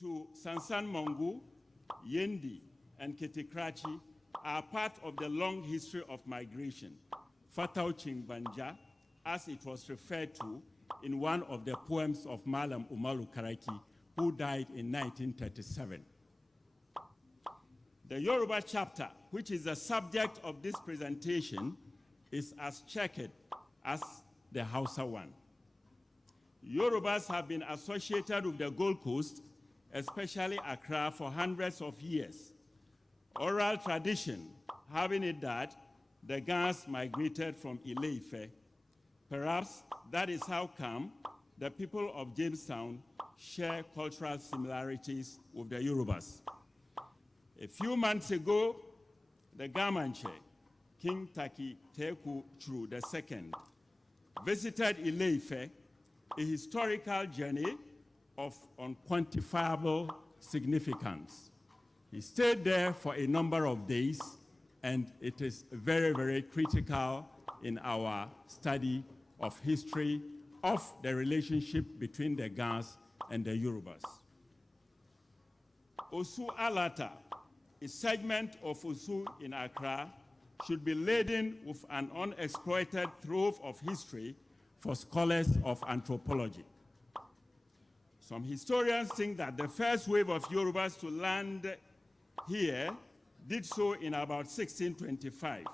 to Sansan Mongu, Yendi, and Ketikrachi are part of the long history of migration, Fatau Chingbanja, as it was referred to in one of the poems of Malam Umaru Karaki, who died in 1937. The Yoruba chapter, which is the subject of this presentation, is as checkered as the Hausa one. Yorubas have been associated with the Gold Coast, especially Accra, for hundreds of years. Oral tradition having it that the Gans migrated from Ile-Ife. Perhaps that is how come the people of Jamestown share cultural similarities with the Yorubas. A few months ago, the Gamanche, King Taki Teku Chru II, visited Ile-Ife, a historical journey of unquantifiable significance. He stayed there for a number of days, and it is very, very critical in our study of history of the relationship between the Gans and the Yorubas. Osu Alata, a segment of Osu in Accra, should be laden with an unexploited trove of history for scholars of anthropology. Some historians think that the first wave of Yorubas to land here did so in about 1625.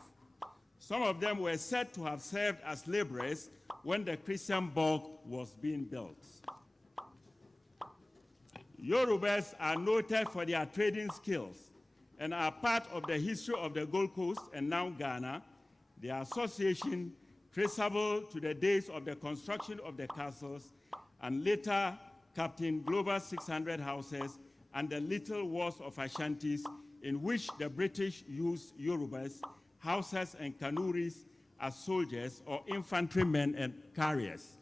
Some of them were said to have served as laborers when the Christian Borg was being built. Yorubas are noted for their trading skills and are part of the history of the Gold Coast and now Ghana, their association traceable to the days of the construction of the castles and later Captain Glover's 600 houses and the little wars of Ashantis in which the British used Yorubas, houses and kanuris as soldiers or infantrymen and carriers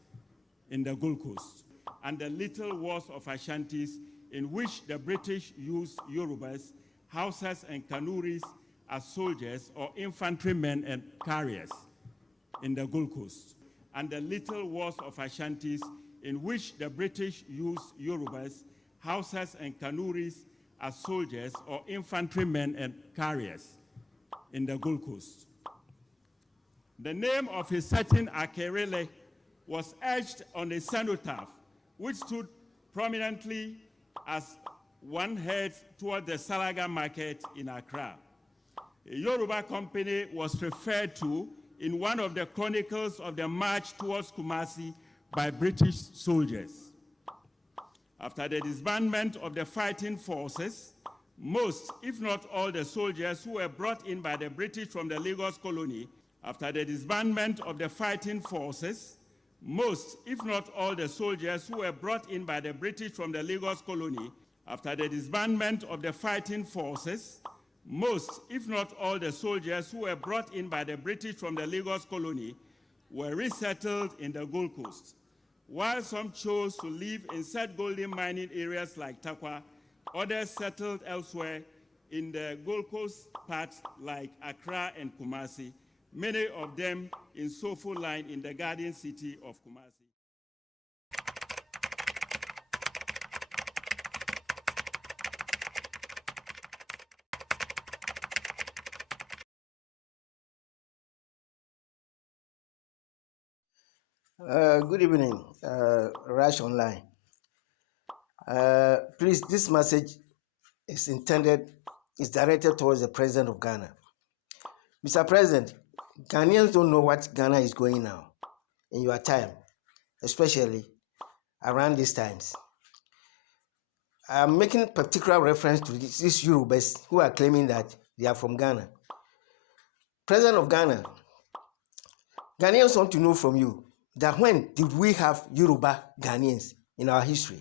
in the Gold Coast, and the little wars of Ashantis in which the British used Yorubas, houses and kanuris as soldiers or infantrymen and carriers in the Gold Coast, and the little wars of Ashantis in which the British used Yorubas, houses and kanuris as soldiers or infantrymen and carriers in the Gold Coast. The name of a certain Akerele was etched on a cenotaph, which stood prominently as one heads toward the Salaga market in Accra. A Yoruba company was referred to in one of the chronicles of the march towards Kumasi by British soldiers. After the disbandment of the fighting forces, most, if not all, the soldiers who were brought in by the British from the Lagos colony, after the disbandment of the fighting forces, most, if not all, the soldiers who were brought in by the British from the Lagos colony, after the disbandment of the fighting forces, most, if not all, the soldiers who were brought in by the British from the Lagos colony were resettled in the Gold Coast. While some chose to live in said golden mining areas like Takwa, others settled elsewhere in the Gold Coast parts like Accra and Kumasi, many of them in Sofo line in the Guardian city of Kumasi. Good evening, Rush Online. Please, this message is directed towards the President of Ghana. Mr. President, Ghanaians don't know what Ghana is going now in your time, especially around these times. I'm making particular reference to these Yorubas who are claiming that they are from Ghana. President of Ghana, Ghanaians want to know from you that when did we have Yoruba Ghanaians in our history?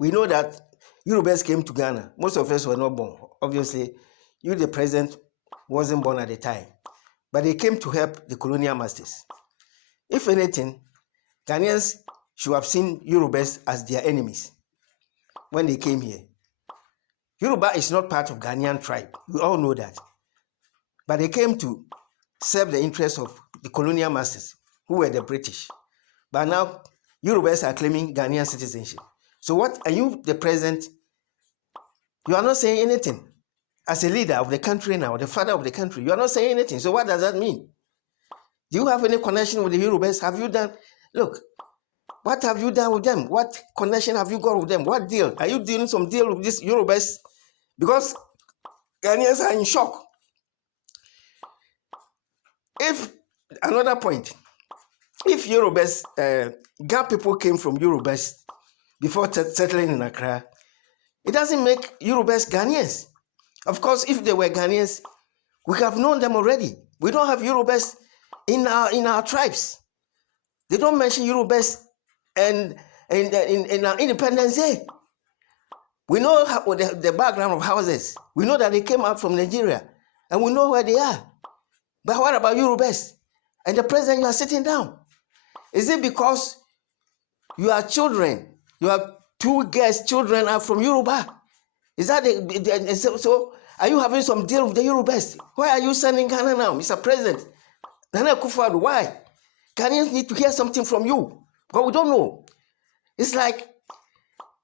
We know that Yorubas came to Ghana. Most of us were not born. Obviously, you, the president, wasn't born at the time. But they came to help the colonial masters. If anything, Ghanaians should have seen Yorubas as their enemies when they came here. Yoruba is not part of Ghanaian tribe. We all know that. But they came to serve the interests of the colonial masters, who were the British. But now, Yorubas are claiming Ghanaian citizenship. So what are you, the president? You are not saying anything. As a leader of the country now, the father of the country, you are not saying anything. So what does that mean? Do you have any connection with the Yorubas? Have you done, look, what have you done with them? What connection have you got with them? What deal? Are you doing some deal with these Yorubas? Because Ghanaians are in shock. If, another point, if Yorubas, Ga people came from Yorubas before settling in Accra, it doesn't make Yorubas Ghanaians. Of course, if they were Ghanaians, we have known them already. We don't have Yorubas in our tribes. They don't mention Yorubas and in our Independence Day. We know the background of houses. We know that they came out from Nigeria, and we know where they are. But what about Yorubas? And the president, you are sitting down. Is it because you are children? You have 2 girls, children are from Yoruba. Is that so? Are you having some deal with the Yorubas? Why are you sending Ghana now, Mr. President? Nana Akufo-Addo, why? Ghanaians need to hear something from you, because we don't know. It's like,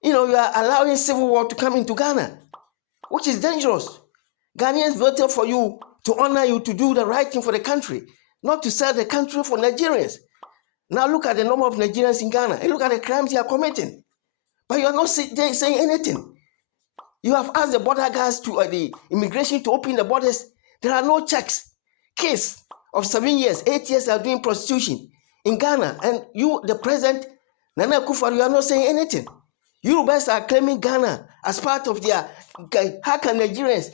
you are allowing civil war to come into Ghana, which is dangerous. Ghanaians voted for you to honor you, to do the right thing for the country, not to sell the country for Nigerians. Now look at the number of Nigerians in Ghana, and look at the crimes they are committing. But you are not saying anything. You have asked the border guards to the immigration to open the borders. There are no checks. Kids of 7 years, 8 years are doing prostitution in Ghana. And you, the president, Nana Akufo-Addo, you are not saying anything. Yorubas are claiming Ghana as part of their, how can Nigerians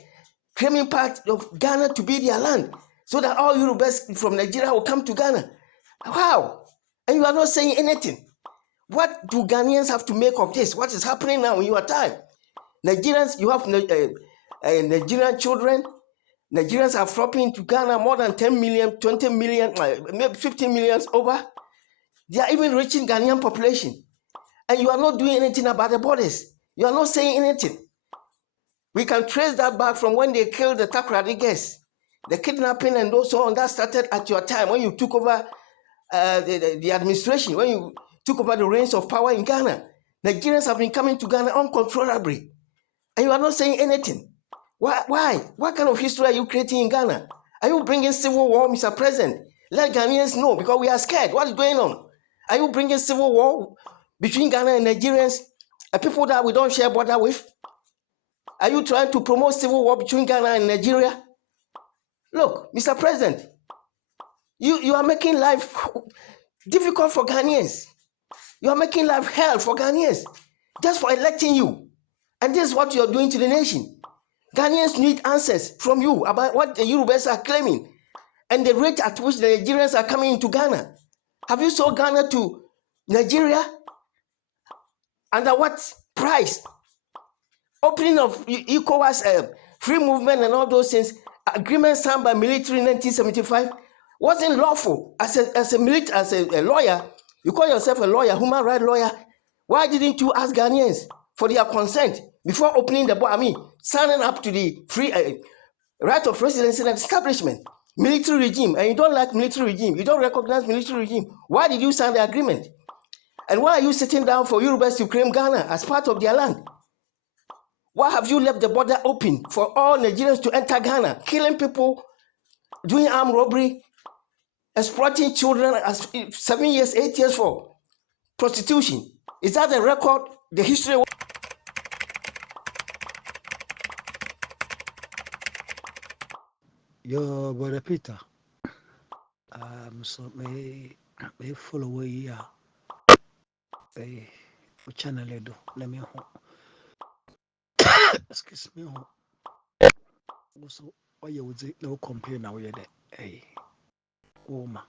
claiming part of Ghana to be their land so that all Yorubas from Nigeria will come to Ghana? Wow. And you are not saying anything. What do Ghanaians have to make of this? What is happening now in your time? Nigerians, you have Nigerian children. Nigerians are flocking to Ghana, more than 10 million, 20 million, maybe 15 million over. They are even reaching Ghanaian population. And you are not doing anything about the borders. You are not saying anything. We can trace that back from when they killed the Takoradi guests. The kidnapping and so on, that started at your time when you took over the administration, when you took over the reins of power in Ghana. Nigerians have been coming to Ghana uncontrollably. And you are not saying anything. Why? What kind of history are you creating in Ghana? Are you bringing civil war, Mr. President? Let Ghanaians know, because we are scared. What is going on? Are you bringing civil war between Ghana and Nigerians, people that we don't share border with? Are you trying to promote civil war between Ghana and Nigeria? Look, Mr. President, you are making life difficult for Ghanaians. You are making life hell for Ghanaians just for electing you. And this is what you are doing to the nation. Ghanaians need answers from you about what the Yorubas are claiming and the rate at which the Nigerians are coming into Ghana. Have you sold Ghana to Nigeria? Under what price? Opening of ECOWAS, free movement and all those things, agreement signed by military in 1975, wasn't lawful. As a lawyer, you call yourself a lawyer, human rights lawyer. Why didn't you ask Ghanaians for their consent before opening the border? Signing up to the free right of residence and establishment, military regime, and you don't like military regime, you don't recognize military regime. Why did you sign the agreement? And why are you sitting down for Yorubas to claim Ghana as part of their land? Why have you left the border open for all Nigerians to enter Ghana, killing people, doing armed robbery, exploiting children as 7 years, 8 years for prostitution? Is that the record, the history? Yo, brother Peter. So may follow where you are. Channel do. Let me home. Excuse me. Also, why you would say no compare now? You're there. Woman.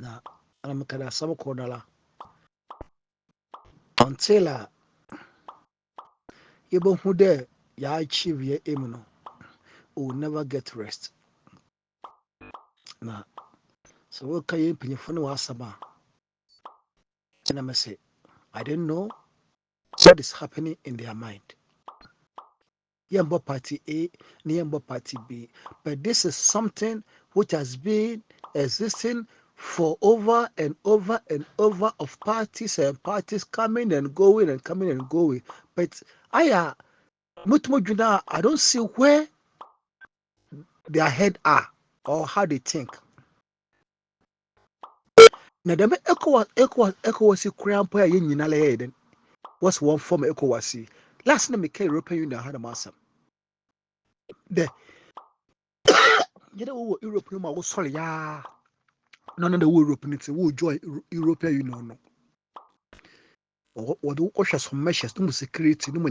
Now, I'm kind some corner until you both who there, ya achieve your aim. Will never get rest. Now, so what can you pin your phone was about? And I say, I don't know what is happening in their mind. Yambo party A, Yambo party B. But this is something which has been existing for over and over and over of parties and parties coming and going and coming and going. But I don't see where their head are or how they think. Now the ECOWAS cramp in Yinaladen was one form of ECOWAS. Last time the European Union had a massam. The European was sorry, yeah. None of the European it's who join European Union. Or do usher some measures no security, no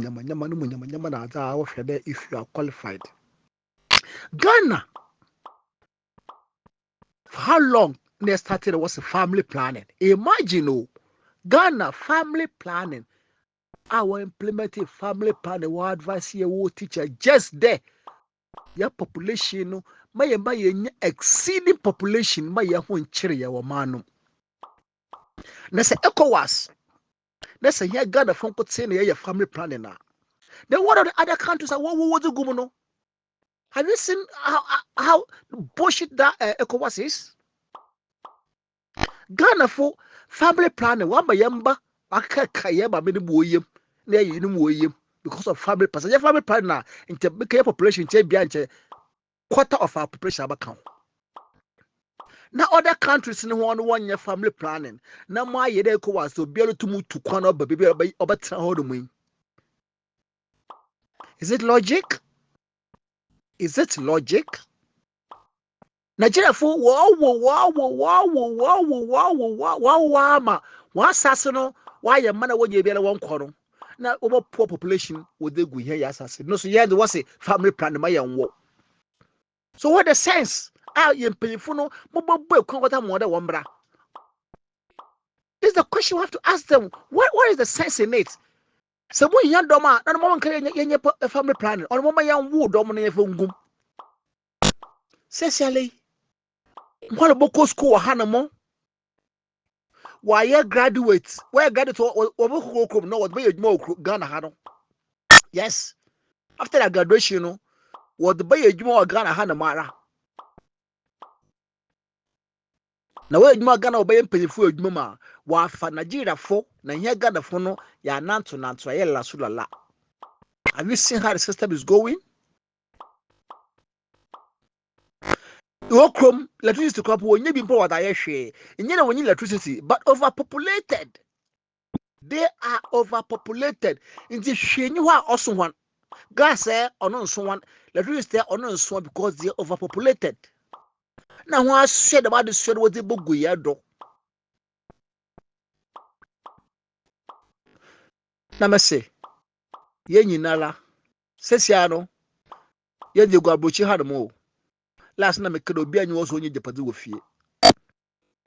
if you are qualified. Ghana, for how long they started was a family planning? Imagine, Ghana family planning. Our implementing family planning, what advice here, what teacher just there. Your population, my exceeding population, my own cherry, our man. Nasa ECOWAS, Nasa here Ghana from could say your family planning now. Then what are the other countries? What would you go no? Have you seen how bullshit that ECOWAS is? Ghana for family planning, one by yamba, I can't kayaba many boyum, near you because of family planning. Your family planning in the population, quarter of our population account. Now other countries in 1 year family planning. Now my year ECOWAS to be able to move to corner baby over. Is it logic? Is it logic? Nigeria for wow, one assassin, why your man when you be one corner. Now over poor population would they go here assassin. No, so yeah, there was a family plan my young war. So what the sense? You pay for no mobile conquer more than one bra. This is the question we have to ask them. What is the sense in it? So when young doma, no one can a family plan, or one young wood dominate from gum. Cecily. What about school Hanamo? Why you graduates? Where graduates or no what be more Ghana Hano? Yes. After that graduation, what the bay more Ghana Hanamara. Now where you Ghana obey pay for your mama, while for Nigeria for Nanya Ghana for no ya nanto la sulala. Have you seen how the system is going? Okrom electricity to crop when you be poor what I share. And you know when you electricity, but overpopulated. They are overpopulated. In the shame you are also one. Gas or no someone, electricity or no someone because they are overpopulated. Now what I said about the shed was the book we had. Now me say, ye nyinala, sesiano, ye de go abrochi had mo. Last na me kedo obi anyi also onye japade wo fie.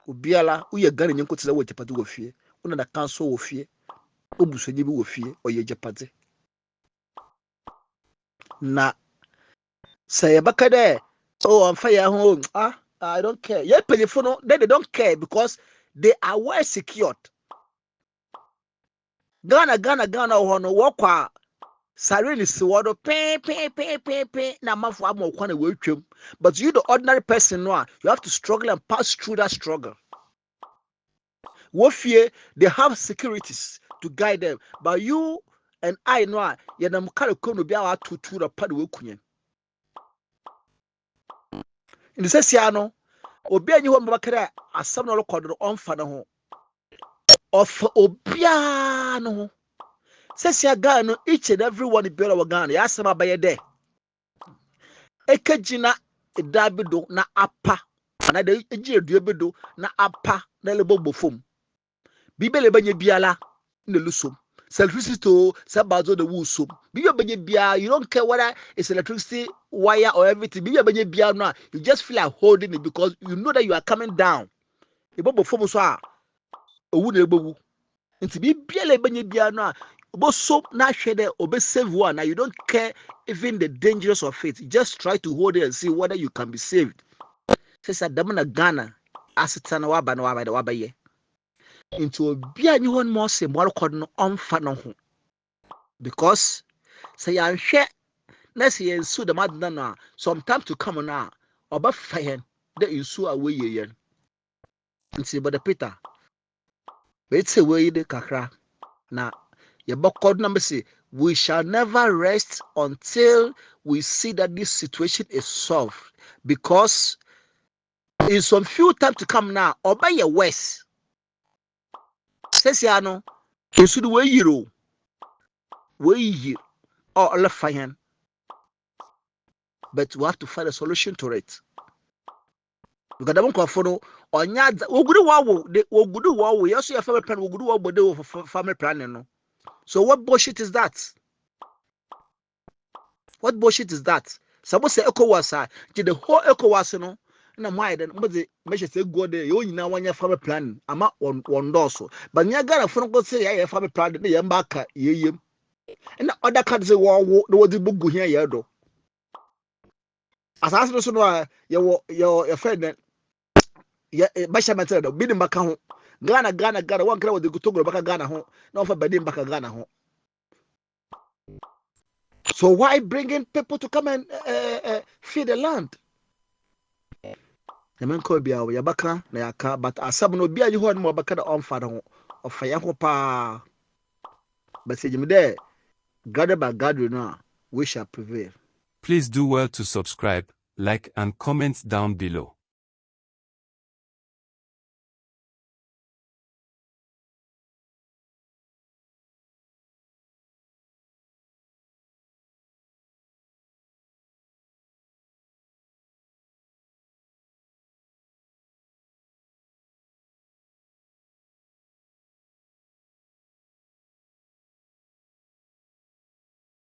Obiala uye gane nyenko tse wo japade wo fie. Una na council wo fie. Obusoje bi wo fie oye japade. Na say bakade oh on fire home I don't care. Yeah, telephone they don't care because they are well secured. Ghana no walk Sarili Siwado pay na mafu amo kwana wechum. But you the ordinary person no, you have to struggle and pass through that struggle. Wofie they have securities to guide them. But you and I know ya na mukare kono bia wa tutu na pade we kunyen. In the sesiano obi anyi ho mbakara asam no record no onfa na ho. Of obia no ho. Sesia Ghana each and every one in Bella Ghana ya asama baye de. Ekejina edabido na apa na de eji eduebedo na apa na lebo fom bibele banye biala na lusom electricity to sabazo the wusom bibe banye bia you don't care whether it's electricity wire or everything bibe banye bia no you just feel like holding it because you know that you are coming down ebo fom so a owu na ebowu nti bibele banye bia no a so na hwede obe save one now you don't care even the dangers of it. Just try to hold it and see whether you can be saved. Says Adamana Ghana asitana waba na waba ye. Into a bia new one more say more cordon on fano. Because say I'm share next year sue the madana sometime to come on now or but fire that you sue away yen. nti but Peter it's a way de kakra na yɛbɛkɔ na say we shall never rest until we see that this situation is solved, because in some few time to come now obey your worse says ya no nso de we yiro or left fine, but we have to find a solution to it. Because the one for no onya ogudu wa wo yes your family plan ogudu wa bode for family planning no. So what bullshit is that? What bullshit is that? Suppose say ECOWAS the whole ECOWAS no na why then but the measure say go there you nyina wanya family planning ama on doso but nya gara for no say ya family planning na yamba ka yeyem na other card say wo no wodi bugu here ye do asase no so no your friend ya measurement do bi mbaka ho Ghana one kra wodi gutogro baka Ghana ho na ofa bedi mbaka Ghana ho. So why bringing people to come and feed the land? The man called Bia, Yabaka, Nayaka, but as some no be a you heard more Baka on father of Fayahopa. But say me there, gathered by God, you know, we shall prevail. Please do well to subscribe, like, and comment down below.